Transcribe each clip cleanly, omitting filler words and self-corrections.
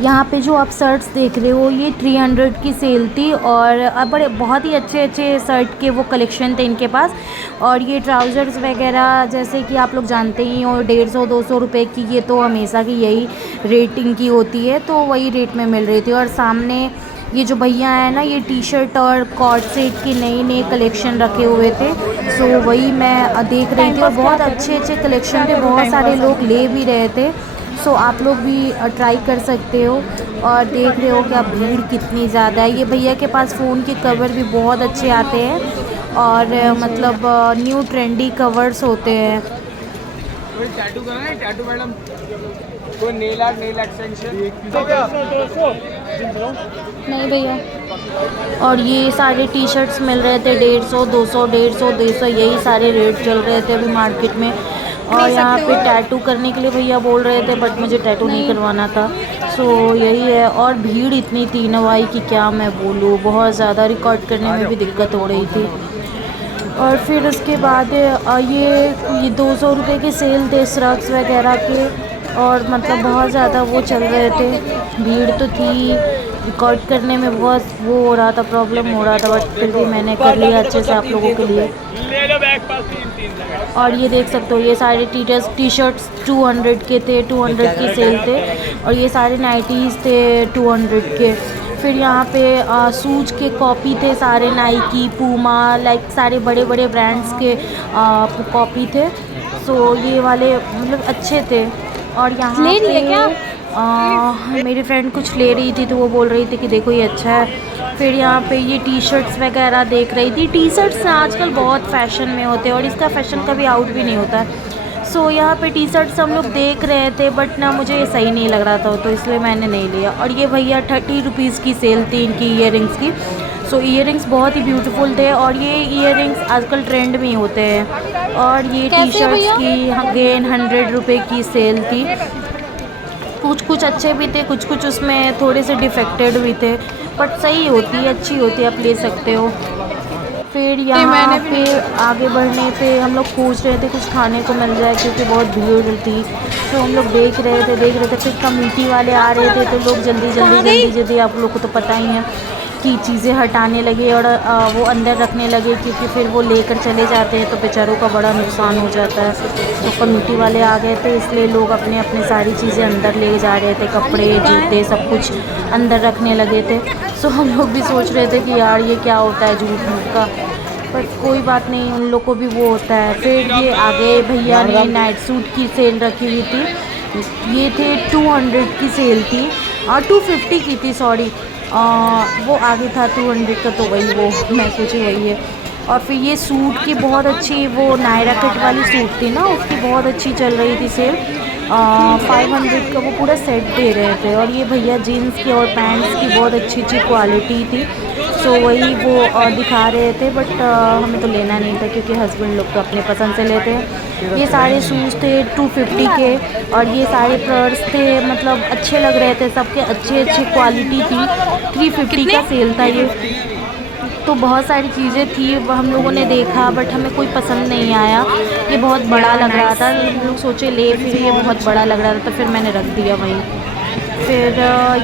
यहाँ पे जो आप शर्ट्स देख रहे हो ये 300 की सेल थी और बड़े बहुत ही अच्छे अच्छे शर्ट के वो कलेक्शन थे इनके पास। और ये ट्राउज़र्स वगैरह जैसे कि आप लोग जानते ही हो 150-200 रुपये की, ये तो हमेशा की यही रेटिंग की होती है, तो वही रेट में मिल रही थी। और सामने ये जो भैया है ना, ये टी शर्ट और कॉर्ड सेट की नई नई कलेक्शन रखे हुए थे, सो वही मैं देख रही थी। और बहुत अच्छे अच्छे कलेक्शन थे, बहुत सारे लोग ले भी रहे थे, सो आप लोग भी ट्राई कर सकते हो। और देख रहे हो कि अब भीड़ कितनी ज़्यादा है। ये भैया के पास फ़ोन के कवर भी बहुत अच्छे आते हैं और मतलब न्यू ट्रेंडी कवर्स होते हैं। कोई टैटू करना है? टैटू मैडम, कोई नेल आर्ट एक्सटेंशन नहीं भैया। और ये सारे टी शर्ट्स मिल रहे थे 150, 200, 150, 200, यही सारे रेट चल रहे थे अभी मार्केट में। और यहाँ पे टैटू करने के लिए भैया बोल रहे थे, बट मुझे टैटू नहीं करवाना था, सो यही है। और भीड़ इतनी थी ना भाई कि क्या मैं बोलूँ, बहुत ज़्यादा रिकॉर्ड करने में भी दिक्कत हो रही थी। और फिर उसके बाद ये 200 रुपये के सेल थे श्रग्स वगैरह के, और मतलब बहुत ज़्यादा वो चल रहे थे, भीड़ तो थी, रिकॉर्ड करने में बहुत वो हो रहा था, प्रॉब्लम हो रहा था, बट फिर भी मैंने कर लिया अच्छे से आप लोगों के लिए। और ये देख सकते हो ये सारे टी शर्ट्स 200 के थे, 200 की सेल थे। और ये सारे नाइटीज़ थे 200 के। फिर यहाँ पे सूज के कॉपी थे सारे, नाइकी, पूमा, लाइक सारे बड़े बड़े ब्रांड्स के कॉपी थे, सो ये वाले मतलब अच्छे थे। और यहाँ ले रही है क्या? मेरी फ्रेंड कुछ ले रही थी तो वो बोल रही थी कि देखो ये अच्छा है। फिर यहाँ पे ये टी शर्ट्स वगैरह देख रही थी। टी शर्ट्स आजकल बहुत फ़ैशन में होते हैं और इसका फ़ैशन कभी आउट भी नहीं होता है, सो यहाँ पे टी शर्ट्स हम लोग देख रहे थे, बट ना मुझे ये सही नहीं लग रहा था, तो इसलिए मैंने नहीं लिया। और ये भैया 30 रुपीज़ की सेल थी इनकी ईयरिंग्स की, सो ईयरिंग्स बहुत ही ब्यूटीफुल थे और ये ईयरिंग्स आजकल ट्रेंड में होते हैं। और ये टी शर्ट्स की अगेन 100 रुपये की सेल थी। कुछ अच्छे भी थे, कुछ उसमें थोड़े से डिफेक्टेड भी थे, बट सही होती है, अच्छी होती है, आप ले सकते हो। फिर यहाँ पे आगे बढ़ने पे हम लोग पूछ रहे थे कुछ खाने को मिल जाए, क्योंकि बहुत भीड़ थी, तो हम लोग देख रहे थे। फिर कमेटी वाले आ रहे थे, तो लोग जल्दी आप लोग को तो पता ही है कि चीज़ें हटाने लगे और वो अंदर रखने लगे, क्योंकि फिर वो लेकर चले जाते हैं तो बेचारों का बड़ा नुकसान हो जाता है। तो कमेटी वाले आ गए थे, इसलिए लोग अपने अपने सारी चीज़ें अंदर ले जा रहे थे, कपड़े, जूते, सब कुछ अंदर रखने लगे थे। सो हम लोग भी सोच रहे थे कि यार ये क्या होता है झूठ मूठ का, पर कोई बात नहीं, उन लोग को भी वो होता है। फिर ये आगे भैया ने नाइट सूट की सेल रखी हुई थी, ये थे 200 की सेल थी, 250 की थी, सॉरी, वो आगे था 200 का, तो वही वो मैं सोची वही है। और फिर ये सूट की बहुत अच्छी, वो नायरा कट वाली सूट थी ना, उसकी बहुत अच्छी चल रही थी सेल, 500 का वो पूरा सेट दे रहे थे। और ये भैया जीन्स की और पैंट्स की बहुत अच्छी क्वालिटी थी, सो वही वो दिखा रहे थे, बट हमें तो लेना नहीं था, क्योंकि हस्बैंड लोग तो अपने पसंद से लेते हैं। ये सारे शूज़ थे 250 के, और ये सारे पर्स थे, मतलब अच्छे लग रहे थे, सबके अच्छी क्वालिटी थी। 350 का सेल था ये, तो बहुत सारी चीज़ें थी, हम लोगों ने देखा, बट हमें कोई पसंद नहीं आया, ये बहुत बड़ा लग रहा था, हम लोग सोचे ले, फिर ये बहुत बड़ा लग रहा था, तो फिर मैंने रख दिया वहीं। फिर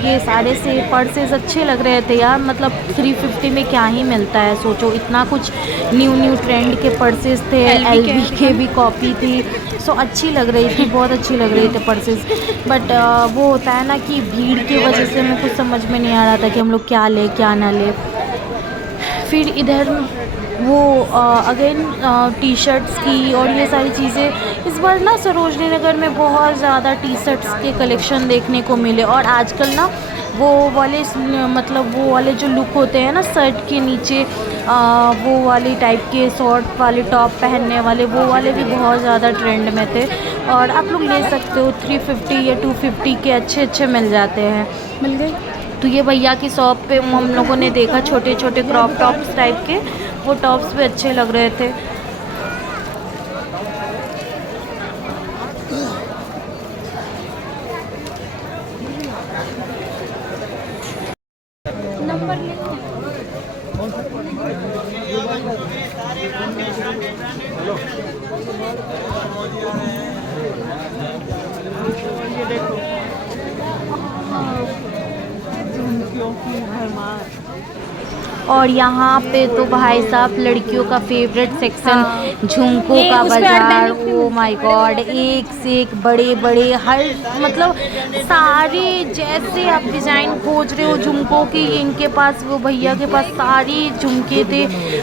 ये सारे से पर्सेस अच्छे लग रहे थे यार, मतलब 350 में क्या ही मिलता है, सोचो इतना कुछ न्यू ट्रेंड के पर्सेस थे, LV के भी कॉपी थी, सो अच्छी लग रही थी, बहुत अच्छी लग रही थी पर्सेस। बट वो होता है ना कि भीड़ की वजह से हमें कुछ समझ में नहीं आ रहा था कि हम लोग क्या ले क्या ना ले। फिर इधर वो अगेन टी शर्ट्स की और ये सारी चीज़ें, इस बार ना सरोजनी नगर में बहुत ज़्यादा टी शर्ट्स के कलेक्शन देखने को मिले। और आजकल ना वो वाले मतलब वो वाले जो लुक होते हैं ना शर्ट के नीचे वो वाली टाइप के शॉर्ट वाले टॉप पहनने वाले, वो वाले भी बहुत ज़्यादा ट्रेंड में थे, और आप लोग ले सकते हो। 350 या 250 के अच्छे मिल जाते हैं, मिल गए। तो ये भैया की शॉप पे हम लोगों ने देखा छोटे क्रॉप टॉप्स टाइप के, वो टॉप्स भी अच्छे लग रहे थे। नंबर ये देखो झुमकियों की भरमार। और यहाँ पे तो भाई साहब लड़कियों का फेवरेट सेक्शन हाँ। झुमकों ये का उस पे बाजार। आर्ट ओ माय गॉड, एक से एक बड़े बड़े हर मतलब सारे जैसे आप डिज़ाइन खोज रहे हो झुमकों की, इनके पास वो भैया के पास सारी झुमके थे।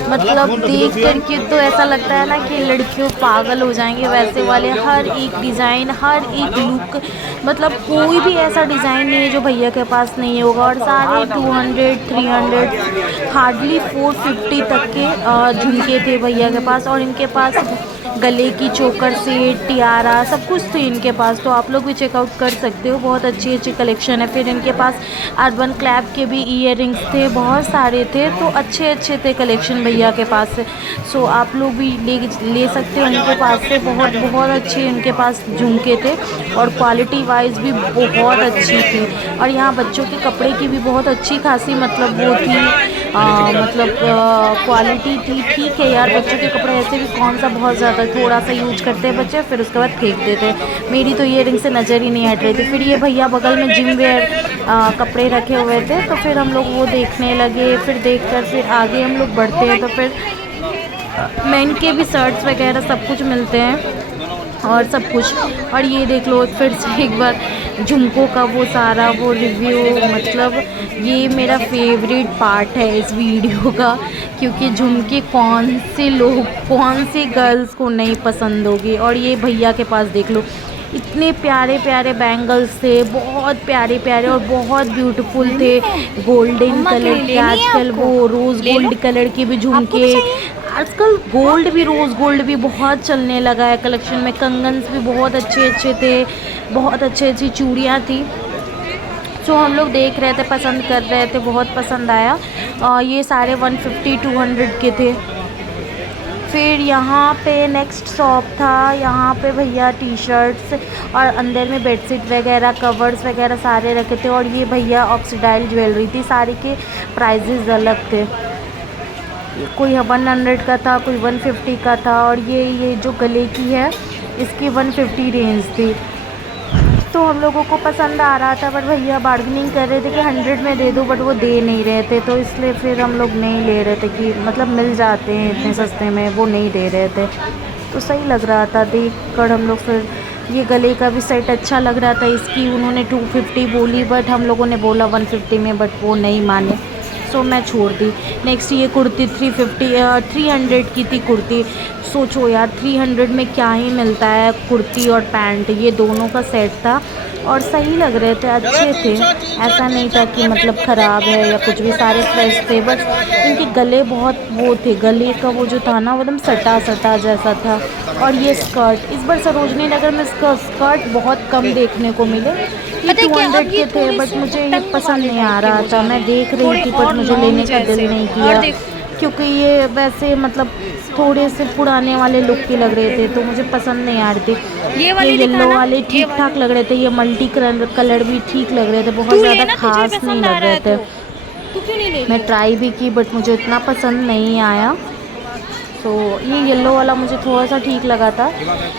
मतलब देख करके तो ऐसा लगता है ना कि लड़कियों पागल हो जाएंगे वैसे वाले, हर एक डिज़ाइन हर एक लुक, मतलब कोई भी ऐसा डिज़ाइन नहीं है जो भैया के पास नहीं होगा। और सारे 200 300 हार्डली 450 तक के झुमके थे भैया के पास। और इनके पास गले की चोकर सेट, टियारा, सब कुछ थे इनके पास। तो आप लोग भी चेकआउट कर सकते हो, बहुत अच्छी अच्छी कलेक्शन है। फिर इनके पास अर्बन क्लैप के भी ईयर रिंग्स थे, बहुत सारे थे, तो अच्छे अच्छे थे कलेक्शन भैया के पास से। सो आप लोग भी ले सकते हो इनके पास से, बहुत बहुत अच्छे इनके पास झुमके थे और क्वालिटी वाइज भी बहुत अच्छी थी। और यहाँ बच्चों के कपड़े की भी बहुत अच्छी खासी मतलब वो थी, मतलब क्वालिटी थी। ठीक है यार, बच्चों के कपड़े ऐसे भी कौन सा बहुत ज़्यादा थोड़ा सा यूज करते हैं बच्चे, फिर उसके बाद फेंक देते हैं। मेरी तो ईयरिंग से नज़र ही नहीं हट रही थी। फिर ये भैया बगल में जिम वेयर कपड़े रखे हुए थे, तो फिर हम लोग वो देखने लगे। फिर देखकर फिर आगे हम लोग बढ़ते हैं, तो फिर मेन के भी शर्ट्स वगैरह सब कुछ मिलते हैं और सब कुछ। और ये देख लो फिर से एक बार झुमकों का वो सारा वो रिव्यू, मतलब ये मेरा फेवरेट पार्ट है इस वीडियो का, क्योंकि झुमके कौन से लोग कौन से गर्ल्स को नहीं पसंद होगी। और ये भैया के पास देख लो, इतने प्यारे प्यारे बैंगल्स थे, बहुत प्यारे प्यारे और बहुत ब्यूटीफुल थे, गोल्डन कलर के। आजकल वो रोज़ गोल्ड कलर के भी झुमके, आजकल गोल्ड भी रोज़ गोल्ड भी बहुत चलने लगा है कलेक्शन में। कंगन्स भी बहुत अच्छे अच्छे थे, बहुत अच्छी अच्छी चूड़ियाँ थी। जो हम लोग देख रहे थे, पसंद कर रहे थे, बहुत पसंद आया। ये सारे 150 200 के थे। फिर यहाँ पे नेक्स्ट शॉप था, यहाँ पे भैया टी शर्ट्स और अंदर में बेडशीट वगैरह कवर्स वगैरह सारे रखे थे। और ये भैया ऑक्सीडाइज ज्वेलरी थी, सारी के प्राइजेज़ अलग थे, कोई 100 का था, कोई 150 का था। और ये जो गले की है इसकी 150 रेंज थी। तो हम लोगों को पसंद आ रहा था, बट भैया बार्गेनिंग कर रहे थे कि 100 में दे दो, बट वो दे नहीं रहे थे। तो इसलिए फिर हम लोग नहीं ले रहे थे, कि मतलब मिल जाते हैं इतने सस्ते में, वो नहीं दे रहे थे। तो सही लग रहा था देख कर हम लोग। फिर ये गले का भी सेट अच्छा लग रहा था, इसकी उन्होंने 250 बोली, बट हम लोगों ने बोला 150 में, बट वो नहीं माने, सो मैं छोड़ दी। नेक्स्ट ये कुर्ती 300 की थी कुर्ती। सोचो यार 300 में क्या ही मिलता है, कुर्ती और पैंट, ये दोनों का सेट था और सही लग रहे थे, अच्छे थे। ऐसा नहीं था कि मतलब ख़राब है या कुछ भी, सारे फ्रेश थे। बट इनके गले बहुत वो थे, गले का वो जो था ना वो एकदम सटा सटा जैसा था। और ये स्कर्ट, इस बार सरोजनी नगर में स्कर्ट बहुत कम देखने को मिले। ये 200 के थे, बट मुझे ये पसंद नहीं आ रहा था। मैं देख रही थी बट मुझे लेने का दिल नहीं किया, क्योंकि ये वैसे मतलब थोड़े से पुराने वाले लुक के लग रहे थे, तो मुझे पसंद नहीं आ रही थी। ये येलो वाले ठीक ठाक लग रहे थे, ये मल्टी कलर भी ठीक लग रहे थे, बहुत ज़्यादा खास नहीं लग रहे थे। मैं ट्राई भी की बट मुझे इतना पसंद नहीं आया। तो ये येलो वाला मुझे थोड़ा सा ठीक लगा था,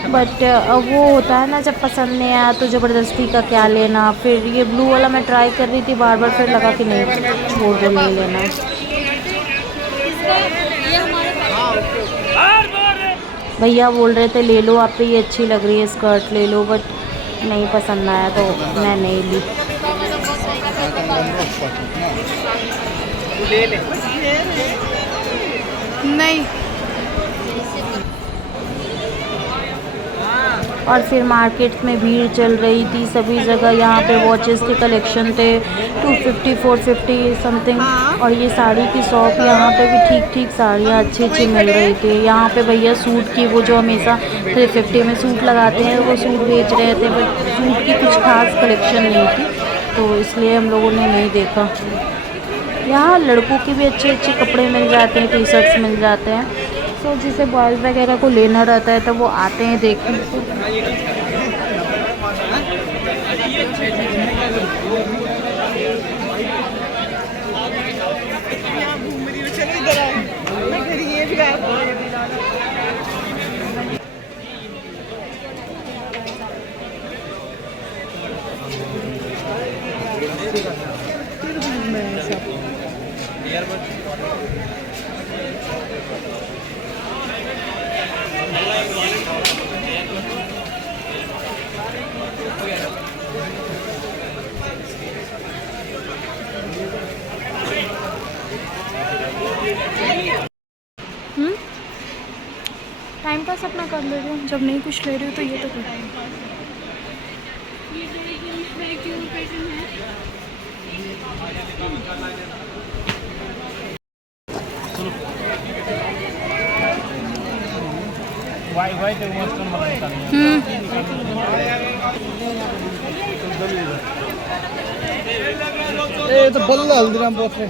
बट वो होता है ना जब पसंद नहीं आया तो ज़बरदस्ती का क्या लेना। फिर ये ब्लू वाला मैं ट्राई कर रही थी बार बार, फिर लगा कि नहीं छोड़ दो, नहीं लेना। भैया बोल रहे थे ले लो, आप पे ये अच्छी लग रही है स्कर्ट, ले लो, बट नहीं पसंद आया तो मैं नहीं ली। नहीं। और फिर मार्केट में भीड़ चल रही थी सभी जगह। यहाँ पे वॉचेस के कलेक्शन थे 250 450 समथिंग। और ये साड़ी की शॉप, यहाँ पे भी ठीक ठीक साड़ियाँ अच्छी अच्छी मिल रही थी। यहाँ पे भैया सूट की, वो जो हमेशा 350 में सूट लगाते हैं, वो सूट बेच रहे थे, बट सूट की कुछ खास कलेक्शन नहीं थी, तो इसलिए हम लोगों ने नहीं देखा। यहाँ लड़कों के भी अच्छे अच्छे कपड़े मिल जाते हैं, टी शर्ट्स मिल जाते हैं। तो जिसे बॉयज़ वगैरह को लेना रहता है तो वो आते हैं देखने को। टाइम पास अपना कर ले रही हूँ, जब नहीं कुछ ले रही हूँ तो ये तो कर। ये तो बल्ला हल्दीराम बहुत है।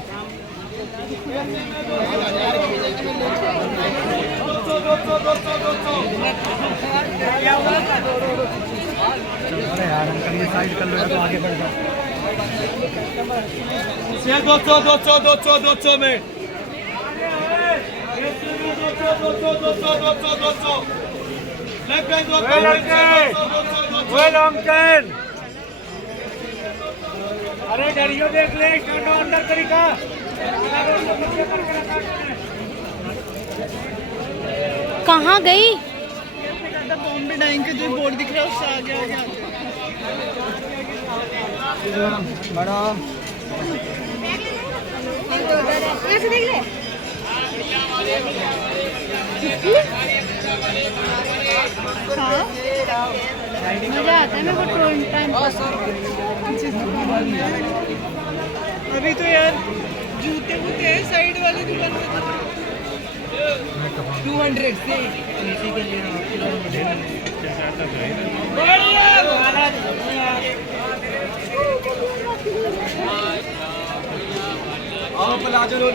अरे यार अंकल ये साइड कर लो तो आगे बढ़ जाओ। 200 में 200 अरे डरियो देख ले अंदर तरीका कहाँ गई? बॉम्बे डाइंग का जो बोर्ड दिख रहा है उससे आगे आगे मैडम ऐसे देख ले। हाँ मजा आता है मेरे को ट्रोल टाइम पास। अभी तो यार जूते वूते हैं साइड वाली दुकान में 200 से इसी के लिए आप प्लाजो लो